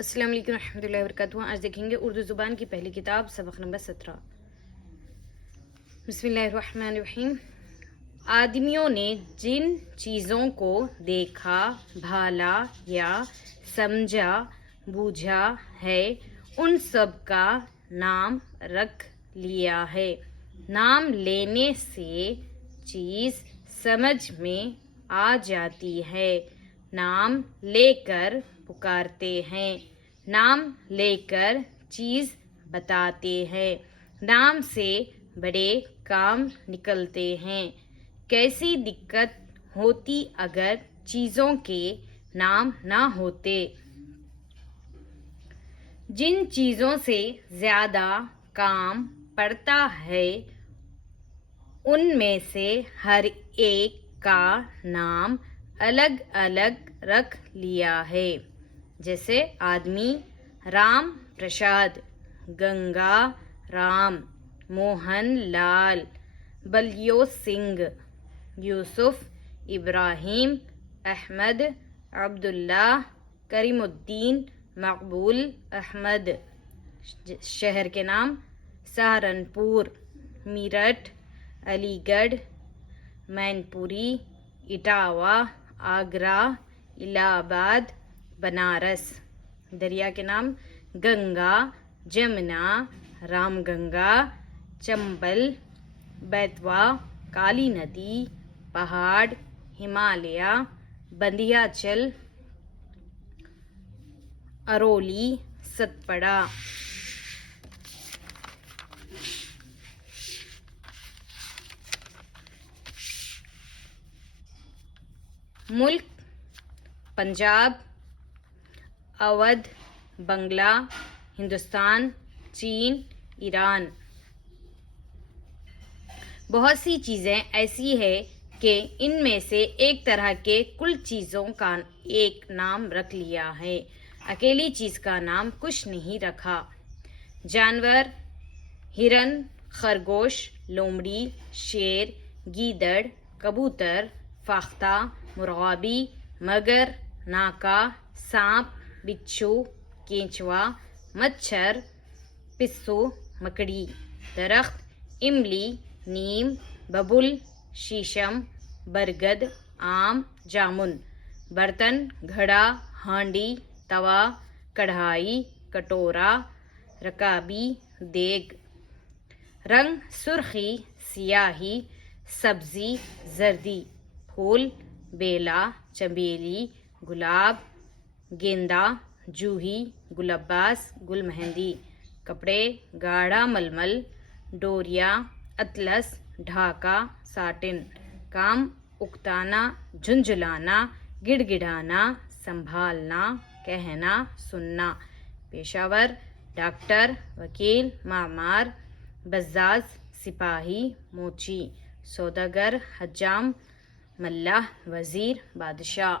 السلام علیکم ورحمۃ اللہ وبرکاتہ۔ آج دیکھیں گے اردو زبان کی پہلی کتاب سبق نمبر 17۔ بسم اللہ الرحمن الرحیم۔ آدمیوں نے جن چیزوں کو دیکھا، بھالا یا سمجھا بوجھا ہے ان سب کا نام رکھ لیا ہے۔ نام لینے سے چیز سمجھ میں آ جاتی ہے۔ نام لے کر پکارتے ہیں، نام لے کر چیز بتاتے ہیں، نام سے بڑے کام نکلتے ہیں۔ کیسی دقت ہوتی اگر چیزوں کے نام نہ ہوتے۔ جن چیزوں سے زیادہ کام پڑتا ہے ان میں سے ہر ایک کا نام الگ الگ رکھ لیا ہے۔ جیسے آدمی رام پرساد، گنگا رام، موہن لال، بلیو سنگھ، یوسف، ابراہیم، احمد، عبداللہ، کریم الدین، مقبول، احمد۔ شہر کے نام سہارنپور، میرٹھ، علی گڑھ، مین پوری، اٹاوا، آگرہ، الہ آباد، بنارس۔ دریا کے نام گنگا، جمنا، رام گنگا، چمبل، بیتوا، کالی ندی، پہاڑ، ہمالیہ، وندھیاچل، ارولی، ستپڑا۔ ملک پنجاب، اودھ، بنگلہ، ہندوستان، چین، ایران۔ بہت سی چیزیں ایسی ہیں کہ ان میں سے ایک طرح کے کل چیزوں کا ایک نام رکھ لیا ہے، اکیلی چیز کا نام کچھ نہیں رکھا۔ جانور، ہرن، خرگوش، لومڑی، شیر، گیدڑ، کبوتر، فاختہ، مرغابی، مگر، ناکا، سانپ، بچھو، کیچوا، مچھر، پسو، مکڑی۔ درخت، املی، نیم، ببول، شیشم، برگد، آم، جامن۔ برتن، گھڑا، ہانڈی، توا، کڑھائی، کٹورا، رکابی، دیگ۔ رنگ، سرخی، سیاہی، سبزی، زردی۔ پھول، بیلا، چنبیلی، گلاب، گیندا، جوہی، گل عباس، گل مہندی۔ کپڑے، گاڑھا ململ، ڈوریا، اطلس، ڈھاکا، ساٹن۔ کام، اکتانا، جھنجھلانا، گڑ گڑانا، سنبھالنا، کہنا، سننا۔ پیشہ ور، ڈاکٹر، وکیل، معمار، بزاز، سپاہی، موچی۔ سوداگر، حجام، ملاح، وزیر، بادشاہ۔